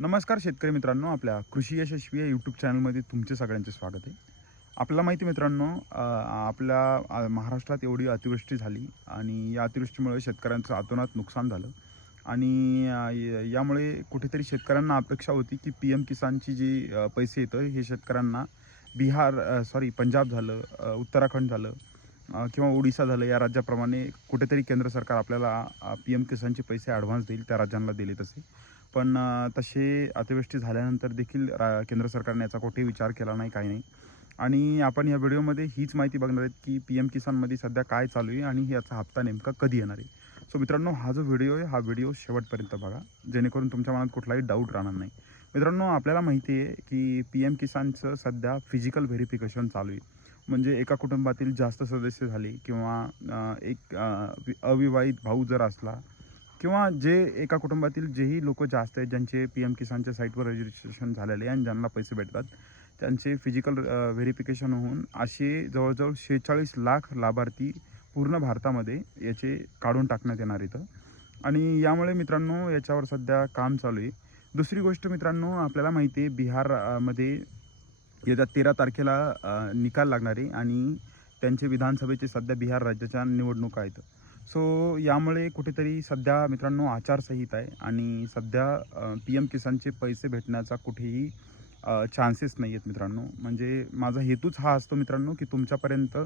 नमस्कार शेतकरी मित्रांनो आपल्या कृषी यशस्वी या यूट्यूब चॅनलमध्ये तुमचे सगळ्यांचे स्वागत आहे. आपल्याला माहिती मित्रांनो आपल्या महाराष्ट्रात एवढी अतिवृष्टी झाली आणि या अतिवृष्टीमुळे शेतकऱ्यांचं अतोनात नुकसान झालं. आणि यामुळे कुठेतरी शेतकऱ्यांना अपेक्षा होती की पी एम किसानची जी पैसे येतं हे शेतकऱ्यांना बिहार सॉरी पंजाब झालं उत्तराखंड झालं किंवा ओडिसा झालं या राज्याप्रमाणे कुठेतरी केंद्र सरकार आपल्याला पी एम किसानचे पैसे ॲडव्हान्स देईल त्या राज्यांना दिले तसे. पण तसे अतिवृष्टी झाल्यानंतर देखील रा केंद्र सरकारने याचा कुठेही विचार केला नाही काही नाही. आणि आपण या व्हिडिओमध्ये हीच माहिती बघणार आहेत की पी एम किसानमध्ये सध्या काय चालू आहे आणि याचा हप्ता नेमका कधी येणार आहे. सो मित्रांनो हा जो व्हिडिओ आहे हा व्हिडिओ शेवटपर्यंत बघा. जेणेकरून तुमच्या मनात कुठलाही डाऊट राहणार नाही. मित्रांनो आपल्याला माहिती आहे की पी एम किसानचं सध्या फिजिकल व्हेरिफिकेशन चालू आहे. म्हणजे एका कुटुंबातील जास्त सदस्य झाले किंवा एक वि- अविवाहित भाऊ जर असला किंवा जे एका कुटुंबातील जेही लोक जास्त आहेत ज्यांचे पी एम किसानच्या साईटवर रजिस्ट्रेशन झालेले आहे आणि ज्यांना पैसे भेटतात त्यांचे फिजिकल व्हेरिफिकेशन होऊन असे जवळजवळ शेहेचाळीस लाख लाभार्थी पूर्ण भारतामध्ये याचे काढून टाकण्यात येणार इथं आणि यामुळे मित्रांनो याच्यावर सध्या काम चालू आहे. दुसरी गोष्ट मित्रांनो आपल्याला माहिती आहे बिहारमध्ये येत्या तेरा तारखेला निकाल लागणार आहे आणि त्यांचे विधानसभेचे सध्या बिहार राज्याच्या निवडणुका आहेत. सो यामुळे कुठेतरी सध्या मित्रांनो आचारसंहिता आहे आणि सध्या पी एम किसानचे पैसे भेटण्याचा कुठेही चान्सेस नाही आहेत मित्रांनो. म्हणजे माझा हेतूच हा असतो मित्रांनो की तुमच्यापर्यंत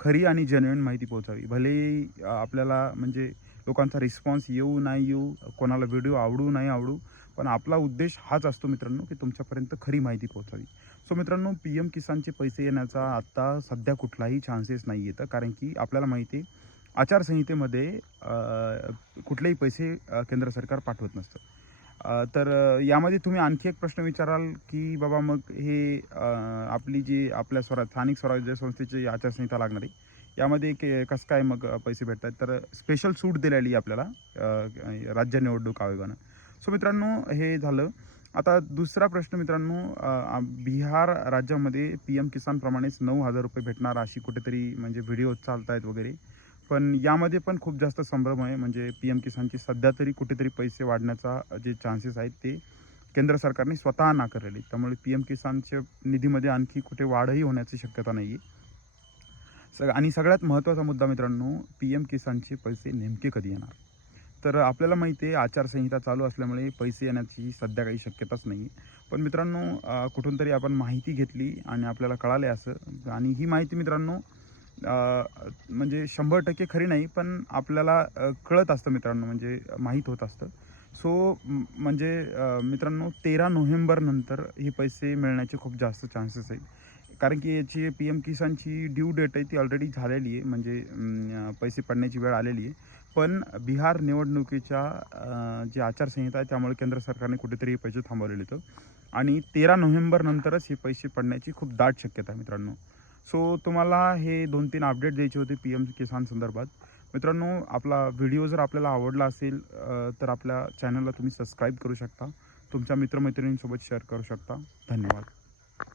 खरी आणि जेन्युइन माहिती पोहोचावी. भले आपल्याला म्हणजे लोकांचा रिस्पॉन्स येऊ नाही येऊ कोणाला व्हिडिओ आवडू नाही आवडू पण आपला उद्देश हाच असतो मित्रांनो की तुमच्यापर्यंत खरी माहिती पोहोचावी. सो मित्रांनो पी एम किसानचे पैसे येण्याचा आत्ता सध्या कुठलाही चान्सेस नाही येतं कारण की आपल्याला माहिती आहे आचारसंहितेमध्ये कुठलेही पैसे केंद्र सरकार पाठवत नसतं. तर यामध्ये तुम्ही आणखी एक प्रश्न विचाराल की बाबा मग हे आपली जी आपल्या स्वरा स्थानिक स्वराज्य संस्थेची आचारसंहिता लागणार आहे यामध्ये के कसं काय मग पैसे भेटतात? तर स्पेशल सूट दिलेली आपल्याला राज्य निवडणूक आयोगानं. सो मित्रांनो हे झालं. आता दुसरा प्रश्न मित्रांनो बिहार राज्यामध्ये पी एम किसानप्रमाणेच नऊ हजार रुपये भेटणार अशी कुठेतरी म्हणजे व्हिडिओ चालत आहेत वगैरे. पण यामध्ये पण खूप जास्त संभ्रम आहे. म्हणजे पी एम किसानची सध्या तरी कुठेतरी पैसे वाढण्याचा जे चान्सेस आहेत ते केंद्र सरकारने स्वतः नाकारलेले त्यामुळे पी एम किसानच्या निधीमध्ये आणखी कुठे वाढही होण्याची शक्यता नाही आहे सग आणि सगळ्यात महत्त्वाचा मुद्दा मित्रांनो पी एम किसानचे पैसे नेमके कधी येणार? तर आपल्याला माहिती आहे आचारसंहिता चालू असल्यामुळे पैसे येण्याची सध्या काही शक्यताच नाही आहे पण मित्रांनो कुठून तरी आपण माहिती घेतली आणि आपल्याला कळाले असं. आणि ही माहिती मित्रांनो म्हणजे शंभर टक्के खरी नाही पण आपल्याला कळत असतं मित्रांनो म्हणजे माहीत होत असतं. सो म्हणजे मित्रांनो तेरा नोव्हेंबरनंतर हे पैसे मिळण्याचे खूप जास्त चान्सेस आहेत. कारण की याची पी एम किसानची ड्यू डेट आहे ती ऑलरेडी झालेली आहे म्हणजे पैसे पडण्याची वेळ आलेली आहे. पण बिहार निवडणुकीच्या जी आचारसंहिता आहे त्यामुळे केंद्र सरकारने कुठेतरी हे पैसे थांबवलेले होतं आणि तेरा नोव्हेंबरनंतरच हे पैसे पडण्याची खूप दाट शक्यता आहे मित्रांनो. सो तुम्हाला हे दोन तीन अपडेट द्यायचे होते पी एम किसान संदर्भात. मित्रांनो आपला व्हिडिओ जर आपल्याला आवडला असेल तर आपल्या चॅनलला तुम्ही सबस्क्राईब करू शकता. तुमच्या मित्रमैत्रिणींसोबत शेअर करू शकता. धन्यवाद.